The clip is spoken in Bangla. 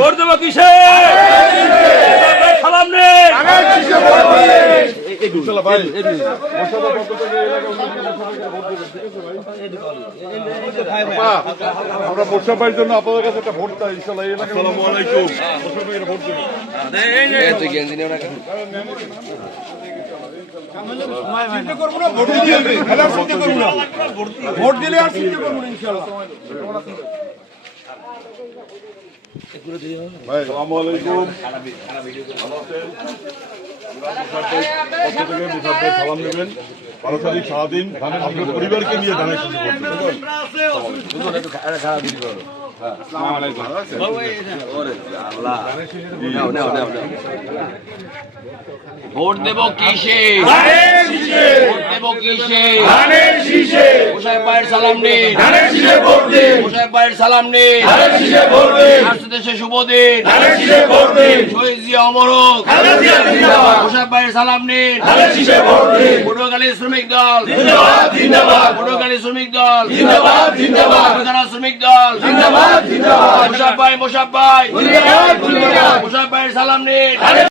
ভোট দেবো কিসে? সালাম নেই। আমরা মোর্শা ভাইয়ের জন্য আপনাদের কাছে একটা ভোট চাই ইনশাআল্লাহ। আসসালামু আলাইকুম। মোর্শা ভাইয়ের ভোট দিন। ভোট দিলে আর চিন্তা করবো না ইনশাআল্লাহ। ভাই আসসালামু আলাইকুম। সালাম নেবেন। পারস্পরিক সারাদিন আপনার পরিবারকে নিয়ে ধানের শীষে ভোট দেবেন। ভোট দেব কিসে? ভোট দেব কিসে? মুসাইব ভাইয়ের সালাম নেই। মুসাইব ভাইয়ের সালাম নেই। রাষ্ট্র দেশে শুভ দিন। শহীদ জিয়া অমর হোক। মুসাইব ভাইয়ের সালাম নেই। পটুয়াখালী শ্রমিক দল, পটুয়াখালী শ্রমিক দল, পটুয়াখালী শ্রমিক দল, মুসাইব ভাই, মুসাইব ভাই, মুসাইব ভাইয়ের সালাম নেই।